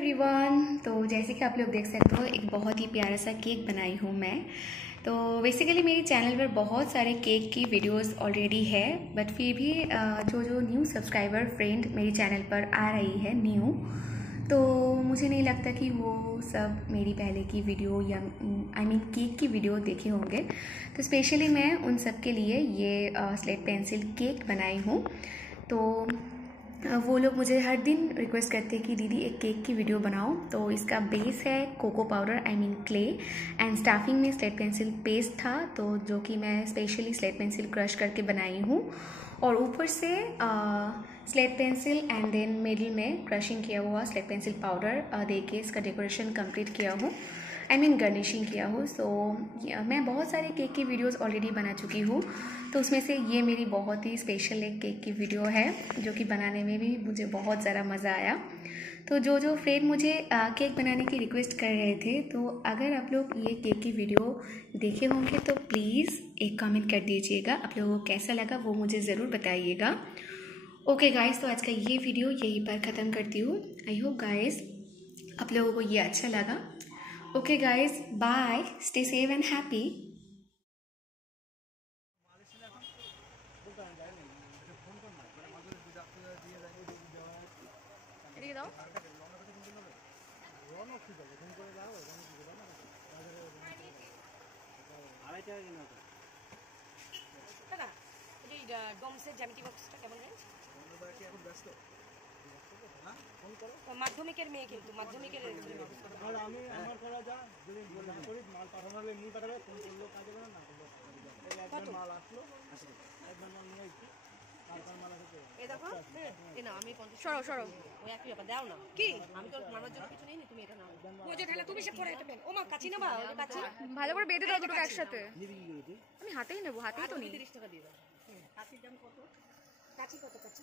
Everyone. तो जैसे कि आप लोग देख सकते हो एक बहुत ही प्यारा सा केक बनाई हूँ मैं। तो बेसिकली मेरी चैनल पर बहुत सारे केक की वीडियोस ऑलरेडी है, बट फिर भी जो जो न्यू सब्सक्राइबर फ्रेंड मेरी चैनल पर आ रही है न्यू, तो मुझे नहीं लगता कि वो सब मेरी पहले की वीडियो या आई मीन केक की वीडियो देखे होंगे। तो स्पेशली मैं उन सब के लिए ये स्लेट पेंसिल केक बनाई हूँ। तो वो लोग मुझे हर दिन रिक्वेस्ट करते हैं कि दीदी एक केक की वीडियो बनाओ। तो इसका बेस है cocoa powder I mean clay, and stuffing में स्लेट पेंसिल पेस्ट था, तो जो कि मैं स्पेशली स्लेट पेंसिल क्रश करके बनाई हूँ, और ऊपर से slate pencil and then middle में क्रशिंग किया हुआ स्लेट पेंसिल पाउडर दे के इसका डेकोरेशन कंप्लीट किया हूँ, आई मीन गार्निशिंग किया हूँ। सो मैं बहुत सारे केक की वीडियोस ऑलरेडी बना चुकी हूँ, तो उसमें से ये मेरी बहुत ही स्पेशल एक केक की वीडियो है, जो कि बनाने में भी मुझे बहुत ज़्यादा मज़ा आया। तो जो जो फ्रेंड मुझे केक बनाने की रिक्वेस्ट कर रहे थे, तो अगर आप लोग ये केक की वीडियो देखे होंगे तो प्लीज़ एक कमेंट कर दीजिएगा। आप लोगों को कैसा लगा वो मुझे ज़रूर बताइएगा। ओके गाइस, तो आज का ये वीडियो यहीं पर ख़त्म करती हूँ। आई होप गाइस आप लोगों को ये अच्छा लगा। Okay guys, bye, stay safe and happy. এদিকে দাও। দাদা এই যে ডমসের জ্যামিতি বক্সটা কেমন রেঞ্জ? এখন ব্যস্ত মাধ্যমিকের মেয়ে, কিন্তু মাধ্যমিকের আর আমি আমার করা যা যদি না করি মাল পাঠানো হলে এমনি পাঠাবে, ফোন করলেও কাজ হবে না করলেও একবার মাল আসলো একবার মাল নিয়ে আসছি তারপর মাল আসে। এই দেখো এই না আমি 50 সরো সরো ওই একই ব্যাপার দাও না কি আমি তো মারার জন্য কিছু নেই, তুমি এটা নাও। ও যে ঢালা তুমি সে পরে এটা পেন ও মা কাচি না বা ওই কাচি ভালো করে বেঁধে দাও দুটো একসাথে। নিবি কি করে তুই? আমি হাতেই নেবো, হাতেই তো নিই। 30 টাকা দিয়ে দাও। কাচির দাম কত? কাচি কত কাচি?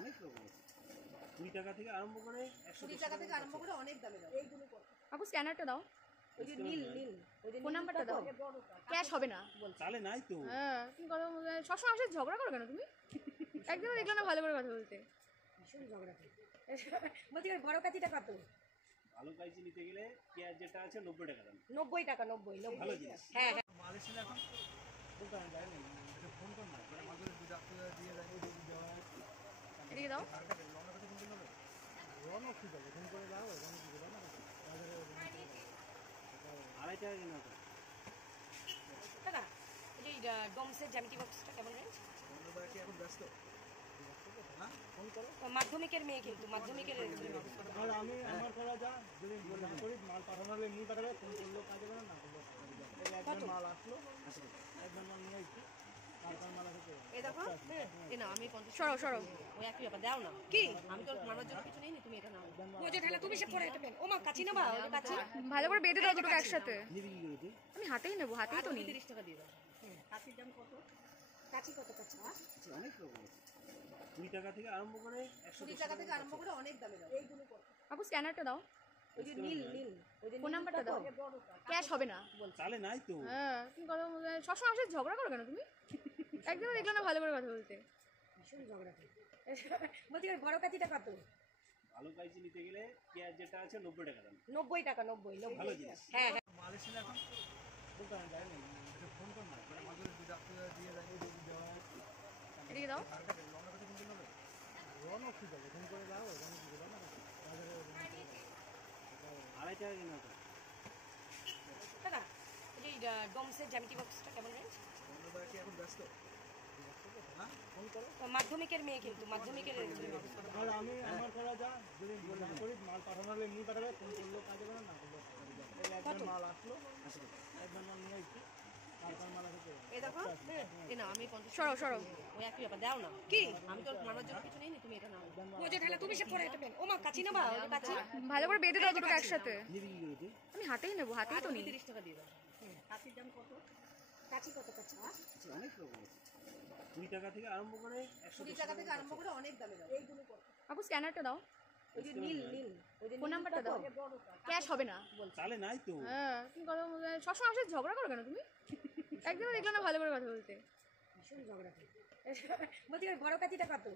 অনেক রকম আছে, 2 টাকা থেকে আরম্ভ করে 120 টাকা থেকে আরম্ভ করে অনেক দামে দাও। এইগুলো কত? আপু স্ক্যানারটা দাও। ওই যে নীল নীল ওই যে ফোন নাম্বারটা দাও। ক্যাশ হবে না। চালে নাই তো। হ্যাঁ, তুমি কথা সবসময় আমার সাথে ঝগড়া করো কেন তুমি? একদিনও দেখলাম না ভালো করে কথা বলতে। ভীষণ ঝগড়া করে। বলছি বড় কাচিটা কত? ভালো কাইজি নিতে গেলে পেঁয়াজ যেটা আছে 90 টাকা দাম। 90 টাকা 90 ভালো জিনিস। হ্যাঁ হ্যাঁ মালয়েশিয়া এখন দোকানে যায় না, এটা ফোন কর না করে আমাদের দুধ আপনি দিয়ে যায় ওই দেওয়া আছে। এদিকে দাও। রন অফ যাবে ফোন করে দাও রন অফ দিবে না বাজারে 2.5 টাকা কিনা তো। দাদা এই যে ডমসের জ্যামিতি বক্সটা কেমন রেঞ্জ? আমরা কি এখন ব্যস্ত না ফোন করো। মাধ্যমিকের মেয়ে, কিন্তু মাধ্যমিকের আর আমি আমার করা যা যদি না করি মাল পাঠানো হলে এমনি পাঠাবে, ফোন করলেও কাজ হবে না করলেও একবার মাল আসলো একবার মাল নিয়ে আসছি তারপর মাল আসে। এই দেখো এই না আমি 50 সরো সরো ওই একই ব্যাপার দাও না কি আমি তো মারার জন্য কিছু নেই, তুমি এটা নাও। ও যে ঢালা তুমি সে পরে এটা পেন ও মা কাচি না বা ওই কাচি ভালো করে বেঁধে দাও দুটো একসাথে। নিবি কি করে তুই? আমি হাতেই নেবো, হাতেই তো নিই। 30 টাকা দিয়ে দাও। কাচির দাম কত? কাচি কত কাচি? অনেক রকম আছে, 2 টাকা থেকে আরম্ভ করে 120 টাকা থেকে আরম্ভ করে অনেক দামে দাও। এইগুলো কত? আপু স্ক্যানারটা দাও। ওই যে নীল নীল ওই যে ফোন নাম্বারটা দাও। ক্যাশ হবে না। চালে নাই তো। হ্যাঁ, তুমি কথা সবসময় আমার সাথে ঝগড়া করো কেন তুমি? একদিনও দেখলাম না ভালো করে কথা বলতে। ভীষণ ঝগড়া করে। বলছি বড় কাচিটা কত? ভালো কাইজি নিতে গেলে পেঁয়াজ যেটা আছে 90 টাকা দাম। 90 টাকা 90 ভালো জিনিস। হ্যাঁ হ্যাঁ মালয়েশিয়া এখন দোকানে যায় না, এটা ফোন কর না করে আমাদের দুধ আপনি দিয়ে যায় ওই দেওয়া আছে। এদিকে দাও। রন অফ যাবে ফোন করে দাও রন অফ দিবে না বাজারে 2.5 টাকা কিনা তো। দাদা এই যে ডমসের জ্যামিতি বক্সটা কেমন রেঞ্জ? আমরা কি এখন ব্যস্ত না ফোন করো। মাধ্যমিকের মেয়ে, কিন্তু মাধ্যমিকের আর আমি আমার করা যা যদি না করি মাল পাঠানো হলে এমনি পাঠাবে, ফোন করলেও কাজ হবে না করলেও একবার মাল আসলো একবার মাল নিয়ে আসছি তারপর মাল আসে। এই দেখো এই না আমি 50 সরো সরো ওই একই ব্যাপার দাও না কি আমি তো মারার জন্য কিছু নেই, তুমি এটা নাও। ও যে ঢালা তুমি সে পরে এটা পেন ও মা কাচি না বা ওই কাচি ভালো করে বেঁধে দাও দুটো একসাথে। নিবি কি করে তুই? আমি হাতেই নেবো, হাতেই তো নিই। 30 টাকা দিয়ে দাও। কাচির দাম কত? কাচি কত কাচি? অনেক রকম আছে, 2 টাকা থেকে আরম্ভ করে 120 টাকা থেকে আরম্ভ করে অনেক দামে দাও। এইগুলো কত? আপু স্ক্যানারটা দাও। ওই যে নীল নীল ওই যে ফোন নাম্বারটা দাও। ক্যাশ হবে না। চালে নাই তো। হ্যাঁ, তুমি কথা সবসময় আমার সাথে ঝগড়া করো কেন তুমি? একদিনও দেখলাম না ভালো করে কথা বলতে। ভীষণ ঝগড়া করে। বলছি বড় কাচিটা কত?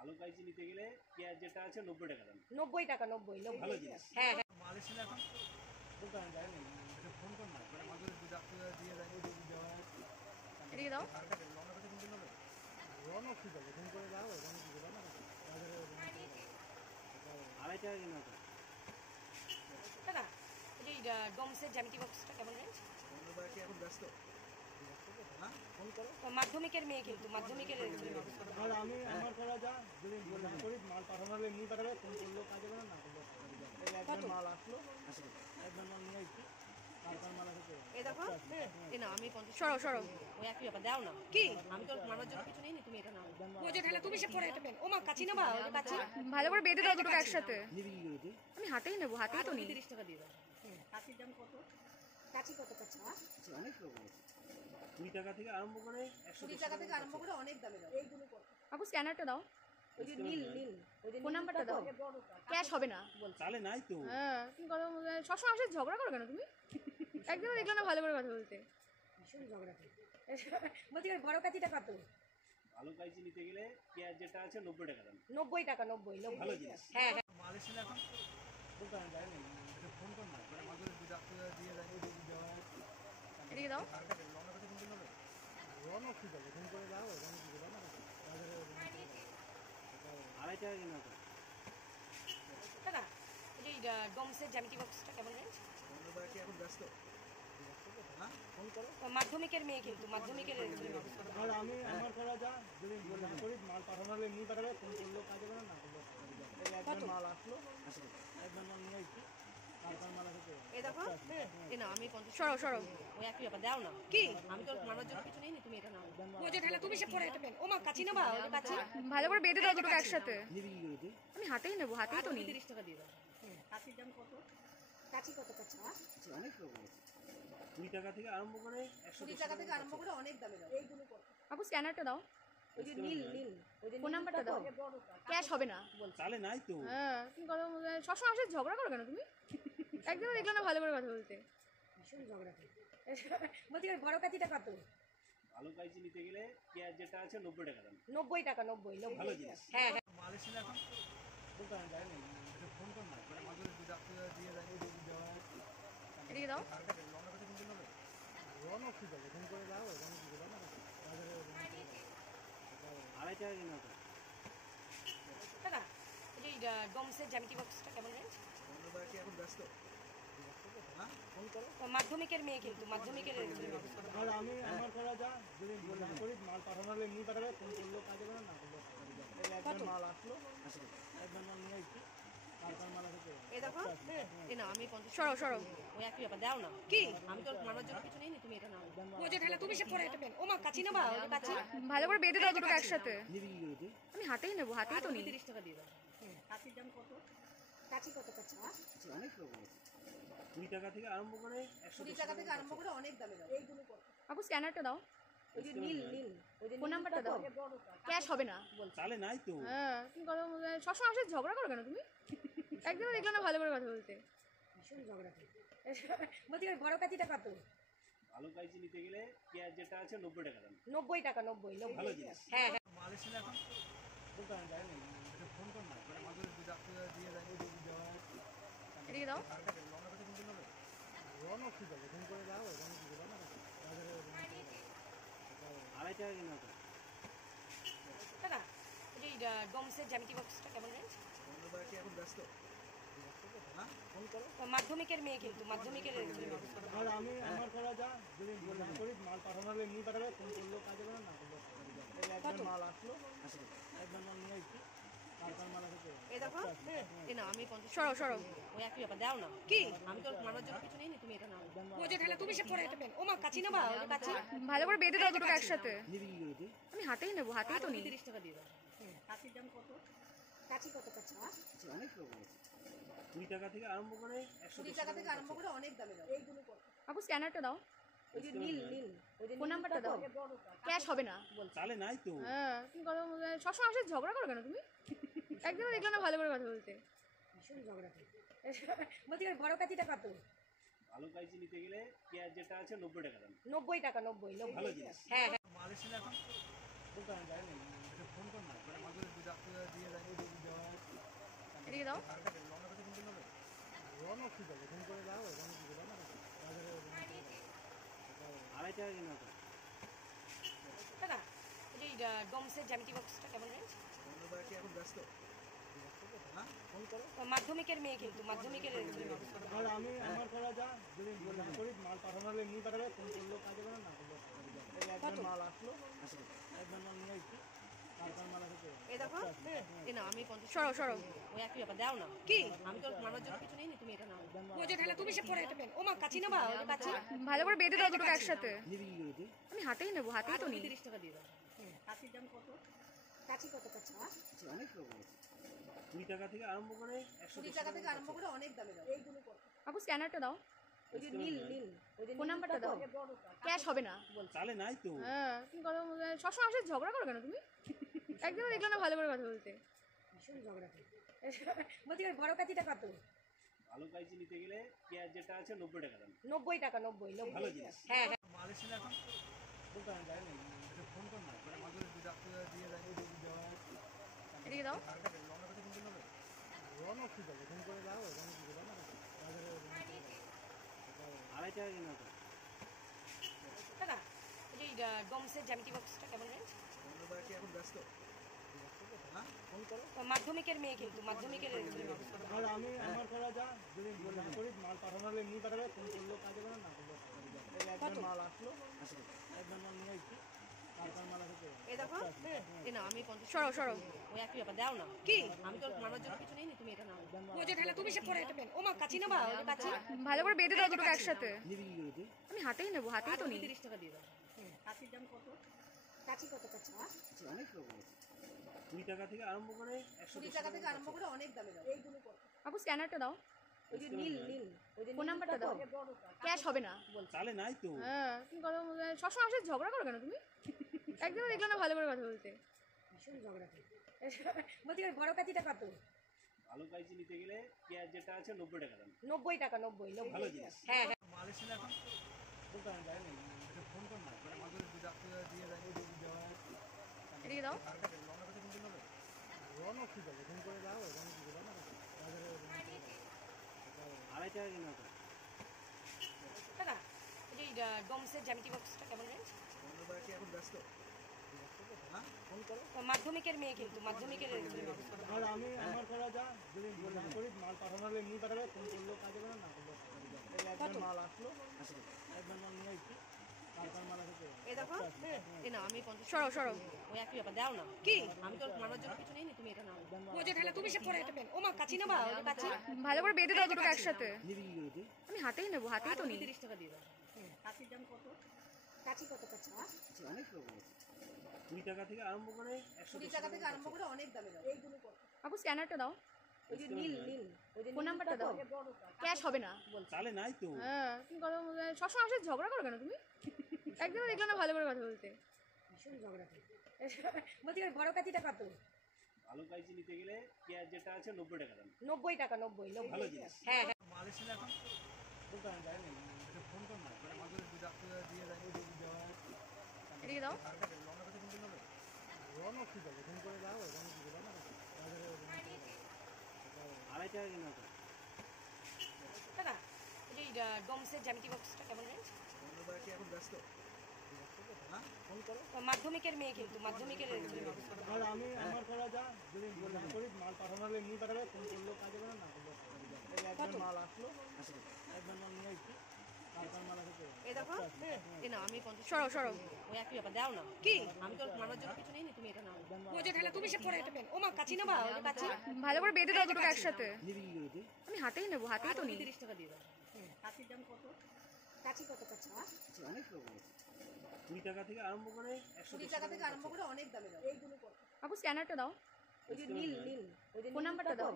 ভালো কাইচি নিতে গেলে পেঁয়াজ যেটা আছে 90 টাকা দাম। 90 টাকা 90 ভালো জিনিস। হ্যাঁ হ্যাঁ মাল এসে এখন দোকানে যায়নি, এটা ফোন কর না, মানে আমাদের যদি আপনি দিয়ে যায় ওই দিকে দেওয়া আছে। এদিকে দাও। লঙ্কা কাছে কিনতে নেবে রনও ঠিক আছে, ফোন করে যাও রনও ঠিক আছে না বাজারে 2.5 টাকা কিনা তো দাদা এই যে ডমসের জ্যামিতি বক্সটা কেমন রেঞ্জ? তোমরা কি এখন ব্যস্ত? হ্যাঁ ফোন করো। মাধ্যমিকের মেয়ে কিন্তু মাধ্যমিকের আর আমি আমার করা যা যদি না করি মাল পাঠানো হলে এমনি পাঠাবে, ফোন করলেও কাজ হবে না করলেও কাজ হবে। এই একবার মাল আসলো, একবার মাল নিয়ে এসেছি, তারপর মাল আসছে। এই দেখো এ না আমি সরো সরো। ওই একই ব্যাপার দাও না কি আমি তো মামার জন্য কিছু নেই তুমি এটা নাও ওই যে ঢালা তুমি সে পরে এটা পেন ও মা কাচি না বা ওই কাচি ভালো করে বেঁধে দাও দুটো একসাথে। নিবি কি করে? আমি হাতেই নেবো, হাতেই তো নিই। 30 টাকা দিয়ে দাও কাচির দাম কত? কাচি কত কাচি? অনেক রকম আছে, 20 টাকা থেকে আরম্ভ করে 120 টাকা থেকে আরম্ভ করে অনেক দামে দাও এইগুলো কত? আপু স্ক্যানারটা দাও, ওই যে নীল নীল ওই যে ফোন নাম্বারটা দাও। ক্যাশ হবে না। তাহলে নাই তো। হ্যাঁ তুমি কথা সবসময় আমার সাথে ঝগড়া করো কেন তুমি? একদিনও দেখলাম না ভালো করে কথা বলতে। ভীষণ ঝগড়া বলছি বড় কাচিটা কত? ভালো কাইচি নিতে গেলে পেঁয়াজ যেটা আছে 90 টাকা দাম। 90 টাকা 90 ভালো জিনিস। হ্যাঁ হ্যাঁ মাল এসে এখন দোকানে যায়নি, এটা ফোন কর না, মানে আমাদের যদি আপনি দিয়ে যায় ওই দিকে দেওয়া আছে। এদিকে দাও। লঙ্কা কাছে কিনতে নেবে রনও ঠিক আছে, ফোন করে যাও রনও ঠিক আছে না বাজারে 2.5 টাকা কিনা তো দাদা এই যে ডমসের জ্যামিতি বক্সটা কেমন রেঞ্জ? তোমরা কি এখন ব্যস্ত? হ্যাঁ ফোন করো। মাধ্যমিকের মেয়ে কিন্তু মাধ্যমিকের আর আমি আমার করা যা যদি না করি মাল পাঠানো হলে এমনি পাঠাবে, ফোন করলেও কাজ হবে না করলেও কাজ হবে। এই একবার মাল আসলো, একবার মাল নিয়ে এসেছি, তারপর মাল আসছে। এই দেখো এ না আমি সরো সরো। ওই একই ব্যাপার দাও না কি আমি তো মামার জন্য কিছু নেই তুমি এটা নাও ওই যে ঢালা তুমি সে পরে এটা পেন ও মা কাচি না বা ওই কাচি ভালো করে বেঁধে দাও দুটো একসাথে। নিবি কি করে? আমি হাতেই নেবো, হাতেই তো নিই। 30 টাকা দিয়ে দাও কাচির দাম কত? কাচি কত কাচি? অনেক রকম আছে, 20 টাকা থেকে আরম্ভ করে 120 টাকা থেকে আরম্ভ করে অনেক দামে দাও এইগুলো কত? আপু স্ক্যানারটা দাও, ওই যে নীল নীল ওই যে ফোন নাম্বারটা দাও। ক্যাশ হবে না। তাহলে নাই তো। হ্যাঁ তুমি কথা সবসময় আমার সাথে ঝগড়া করো কেন তুমি? একদিনও দেখলাম না ভালো করে কথা বলতে। ভীষণ ঝগড়া বলছি বড় কাচিটা কত? ভালো কাইচি নিতে গেলে পেঁয়াজ যেটা আছে 90 টাকা দাম। 90 টাকা 90 ভালো জিনিস। হ্যাঁ হ্যাঁ মাল এসে এখন দোকানে যায়নি, এটা ফোন কর না, মানে আমাদের যদি আপনি দিয়ে যায় ওই দিকে দেওয়া আছে। এদিকে দাও। লঙ্কা কাছে কিনতে নেবে রনও ঠিক আছে, ফোন করে যাও রনও ঠিক আছে না বাজারে 2.5 টাকা কিনা তো দাদা এই যে ডমসের জ্যামিতি বক্সটা কেমন রেঞ্জ? তোমরা কি এখন ব্যস্ত? হ্যাঁ ফোন করো। মাধ্যমিকের মেয়ে কিন্তু মাধ্যমিকের আর আমি আমার করা যা যদি না করি মাল পাঠানো হলে এমনি পাঠাবে, ফোন করলেও কাজ হবে না করলেও কাজ হবে। এই একবার মাল আসলো, একবার মাল নিয়ে এসেছি, তারপর মাল আসছে। এই দেখো এ না আমি সরো সরো। ওই একই ব্যাপার দাও না কি আমি তো মামার জন্য কিছু নেই তুমি এটা নাও ওই যে ঢালা তুমি সে পরে এটা পেন ও মা কাচি না বা ওই কাচি ভালো করে বেঁধে দাও দুটো একসাথে। নিবি কি করে? আমি হাতেই নেবো, হাতেই তো নিই। 30 টাকা দিয়ে দাও কাচির দাম কত? কাচি কত কাচি? অনেক রকম আছে, 20 টাকা থেকে আরম্ভ করে 120 টাকা থেকে আরম্ভ করে অনেক দামে দাও এইগুলো কত? আপু স্ক্যানারটা দাও, ওই যে নীল নীল ওই যে ফোন নাম্বারটা দাও। ক্যাশ হবে না। তাহলে নাই তো। হ্যাঁ তুমি কথা সবসময় আমার সাথে ঝগড়া করো কেন তুমি? একদিনও দেখলাম না ভালো করে কথা বলতে। ভীষণ ঝগড়া বলছি বড় কাচিটা কত? ভালো কাইচি নিতে গেলে পেঁয়াজ যেটা আছে 90 টাকা দাম। 90 টাকা 90 ভালো জিনিস। হ্যাঁ হ্যাঁ মাল এসে এখন দোকানে যায়নি, এটা ফোন কর না, মানে আমাদের যদি আপনি দিয়ে যায় ওই দিকে দেওয়া আছে। এদিকে দাও। লঙ্কা কাছে কিনতে নেবে রনও ঠিক আছে, ফোন করে যাও রনও ঠিক আছে না বাজারে 2.5 টাকা কিনা তো দাদা এই যে ডমসের জ্যামিতি বক্সটা কেমন রেঞ্জ? তোমরা কি এখন ব্যস্ত? হ্যাঁ ফোন করো। মাধ্যমিকের মেয়ে কিন্তু মাধ্যমিকের আর আমি আমার করা যা যদি না করি মাল পাঠানো হলে এমনি পাঠাবে, ফোন করলেও কাজ হবে না করলেও কাজ হবে। এই একবার মাল আসলো, একবার মাল নিয়ে এসেছি, তারপর মাল আসছে। এই দেখো এ না আমি সরো সরো। ওই একই ব্যাপার দাও না কি আমি তো মামার জন্য কিছু নেই তুমি এটা নাও ওই যে ঢালা তুমি সে পরে এটা পেন ও মা কাচি না বা ওই কাচি ভালো করে বেঁধে দাও দুটো একসাথে। নিবি কি করে? আমি হাতেই নেবো, হাতেই তো নিই। 30 টাকা দিয়ে দাও কাচির দাম কত? কাচি কত কাচি? অনেক রকম আছে, 20 টাকা থেকে আরম্ভ করে 120 টাকা থেকে আরম্ভ করে অনেক দামে দাও এইগুলো কত? আপু স্ক্যানারটা দাও, ওই যে নীল নীল ওই যে ফোন নাম্বারটা দাও। ক্যাশ হবে না। তাহলে নাই তো। হ্যাঁ তুমি কথা সবসময় আমার সাথে ঝগড়া করো কেন তুমি? একদিনও দেখলাম না ভালো করে কথা বলতে। ভীষণ ঝগড়া বলছি বড় কাচিটা কত? ভালো কাইচি নিতে গেলে পেঁয়াজ যেটা আছে 90 টাকা দাম। 90 টাকা 90 ভালো জিনিস। হ্যাঁ হ্যাঁ মাল এসে এখন দোকানে যায়নি, এটা ফোন কর না, মানে আমাদের যদি আপনি এদিকে দাও। রনও ঠিক আছে, ফোন করে দাও, রনও ঠিক আছে না বাজারে 2.5 টাকা কিনা তো। দাদা এই যে ডমসের জ্যামিতি বক্সটা কেমন রেঞ্জ? কি এখন ব্যস্ত? হ্যাঁ, ফোন করো। মাধ্যমিকের মেয়ে কিন্তু মাধ্যমিকের আর আমি আমার করা যা যদি না করি মাল পাঠানো হলে এমনি পাঠাবে, ফোন করলেও কাজ হবে না করলেও কাজ হবে। এই একবার মাল আসলো, একবার মাল নিয়ে আসছি, তারপর মাল আসে। এই দেখো এই না আমি 50 সরো সরো ওই একই ব্যাপার দাও না কি আমি তো মামার জন্য কিছু নেই তুমি এটা নাও ও যে ঢালা তুমি সব পরে এটা পেন ও মা কাচি নেবা ওই কাচি ভালো করে বেঁধে দাও দুটো একসাথে। নিবি কি করে তুই? আমি হাতেই নেবো, হাতেই তো নিই। 30 টাকা দিয়ে দাও কাচির দাম কত? কাচি কত কাচি? অনেক রকম আছে, 2 টাকা থেকে আরম্ভ করে 120 টাকা থেকে আরম্ভ করে অনেক দামে দাও এইগুলো কত? আপু স্ক্যানারটা দাও, ওই যে নীল নীল ওই যে ফোন নাম্বারটা দাও। ক্যাশ হবে না। চালে নাই তো। হ্যাঁ, তুমি কথা সবসময় আসলে ঝগড়া করো কেন তুমি? একদিনও দেখলাম না ভালো করে কথা বলতে। ভীষণ ঝগড়া বলছি বড় কাচিটা কত? আলু কাইচি নিতে গেলে পেঁয়াজ যেটা আছে 90 টাকা দাম। 90 টাকা 90 ভালো জিনিস। হ্যাঁ হ্যাঁ মালয়েশিয়া এখন বলতে আমি যাই না, এটা ফোন কর না, মানে আমাদের দুই ডাক্তার দিয়ে যাই দেওয়া আছে। এদিকে দাও। রনও ঠিক আছে, ফোন করে দাও, রনও ঠিক আছে না বাজারে 2.5 টাকা কিনা তো। দাদা এই যে ডমসের জ্যামিতি বক্সটা কেমন রেঞ্জ? কি এখন ব্যস্ত? হ্যাঁ, ফোন করো। মাধ্যমিকের মেয়ে কিন্তু মাধ্যমিকের আর আমি আমার করা যা যদি না করি মাল পাঠানো হলে এমনি পাঠাবে, ফোন করলেও কাজ হবে না করলেও কাজ হবে। এই একবার মাল আসলো, একবার মাল নিয়ে আসছি, তারপর মাল আসে। এই দেখো এই না আমি 50 সরো সরো ওই একই ব্যাপার দাও না কি আমি তো মামার জন্য কিছু নেই তুমি এটা নাও ও যে ঢালা তুমি সব পরে এটা পেন ও মা কাচি নেবা ওই কাচি ভালো করে বেঁধে দাও দুটো একসাথে। নিবি কি করে তুই? আমি হাতেই নেবো, হাতেই তো নিই। 30 টাকা দিয়ে দাও কাচির দাম কত? কাচি কত কাচি? অনেক রকম আছে, 2 টাকা থেকে আরম্ভ করে 120 টাকা থেকে আরম্ভ করে অনেক দামে দাও এইগুলো কত? আপু স্ক্যানারটা দাও, ওই যে নীল নীল ওই যে ফোন নাম্বারটা দাও। ক্যাশ হবে না। চালে নাই তো। হ্যাঁ, তুমি কথা সবসময় আসলে ঝগড়া করো কেন তুমি? একদিনও দেখলাম না ভালো করে কথা বলতে। ভীষণ ঝগড়া বলছি বড় কাচিটা কত? আলু কাইচি নিতে গেলে পেঁয়াজ যেটা আছে 90 টাকা দাম। 90 টাকা 90 ভালো জিনিস। হ্যাঁ হ্যাঁ মালয়েশিয়া এখন বলতে আমি যাই না, এটা ফোন কর না, মানে আমাদের দুই ডাক্তার দিয়ে যাই দেওয়া আছে। এদিকে দাও। রনও ঠিক আছে, ফোন করে দাও, রনও ঠিক আছে না বাজারে 2.5 টাকা কিনা তো। দাদা এই যে ডমসের জ্যামিতি বক্সটা কেমন রেঞ্জ? কি এখন ব্যস্ত? হ্যাঁ, ফোন করো। মাধ্যমিকের মেয়ে কিন্তু মাধ্যমিকের আর আমি আমার করা যা যদি না করি মাল পাঠানো হলে এমনি পাঠাবে, ফোন করলেও কাজ হবে না করলেও কাজ হবে। এই একবার মাল আসলো, একবার মাল নিয়ে আসছি, তারপর মাল আসে। এই দেখো এই না আমি 50 সরো সরো ওই একই ব্যাপার দাও না কি আমি তো মামার জন্য কিছু নেই তুমি এটা নাও ও যে ঢালা তুমি সব পরে এটা পেন ও মা কাচি নেবা ওই কাচি ভালো করে বেঁধে দাও দুটো একসাথে। নিবি কি করে তুই? আমি হাতেই নেবো, হাতেই তো নিই। 30 টাকা দিয়ে দাও কাচির দাম কত? কাচি কত কাচি? অনেক রকম আছে, 2 টাকা থেকে আরম্ভ করে 120 টাকা থেকে আরম্ভ করে অনেক দামে দাও এইগুলো কত? আপু স্ক্যানারটা দাও, ওই যে নীল নীল ওই যে ফোন নাম্বারটা দাও। ক্যাশ হবে না। চালে নাই তো। হ্যাঁ, তুমি কথা সবসময় আসলে ঝগড়া করো কেন তুমি? একদিনও দেখলাম না ভালো করে কথা বলতে। ভীষণ ঝগড়া বলছি বড় কাচিটা কত? আলু কাইচি নিতে গেলে পেঁয়াজ যেটা আছে 90 টাকা দাম। 90 টাকা 90 ভালো জিনিস। হ্যাঁ হ্যাঁ মালয়েশিয়া এখন বলতে আমি যাই না, এটা ফোন কর না, মানে আমাদের দুই ডাক্তার দিয়ে যাই দেওয়া আছে। এদিকে দাও। রনও ঠিক আছে, ফোন করে দাও, রনও ঠিক আছে না বাজারে 2.5 টাকা কিনা তো। দাদা এই যে ডমসের জ্যামিতি বক্সটা কেমন রেঞ্জ? কি এখন ব্যস্ত? হ্যাঁ, ফোন করো। মাধ্যমিকের মেয়ে কিন্তু মাধ্যমিকের আর আমি আমার করা যা যদি না করি মাল পাঠানো হলে এমনি পাঠাবে, ফোন করলেও কাজ হবে না করলেও কাজ হবে। এই একবার মাল আসলো, একবার মাল নিয়ে আসছি, তারপর মাল আসে। এই দেখো এই না আমি 50 সরো সরো ওই একই ব্যাপার দাও না কি আমি তো মামার জন্য কিছু নেই তুমি এটা নাও ও যে ঢালা তুমি সব পরে এটা পেন ও মা কাচি নেবা ওই কাচি ভালো করে বেঁধে দাও দুটো একসাথে। নিবি কি করে তুই? আমি হাতেই নেবো, হাতেই তো নিই। 30 টাকা দিয়ে দাও কাচির দাম কত? কাচি কত কাচি? অনেক রকম আছে, 2 টাকা থেকে আরম্ভ করে 120 টাকা থেকে আরম্ভ করে অনেক দামে দাও এইগুলো কত? আপু স্ক্যানারটা দাও, ওই যে নীল নীল ওই যে ফোন নাম্বারটা দাও।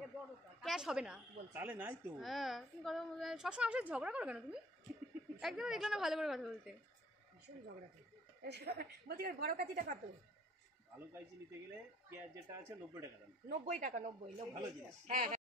ক্যাশ হবে না। চালে নাই তো। হ্যাঁ, তুমি কথা সবসময় আসলে ঝগড়া করো কেন তুমি? একদিনও দেখলাম না ভালো করে কথা বলতে। ভীষণ ঝগড়া বলছি বড় কাচিটা কত? আলু কাইচি নিতে গেলে পেঁয়াজ যেটা আছে 90 টাকা দাম। 90 টাকা 90 ভালো জিনিস। হ্যাঁ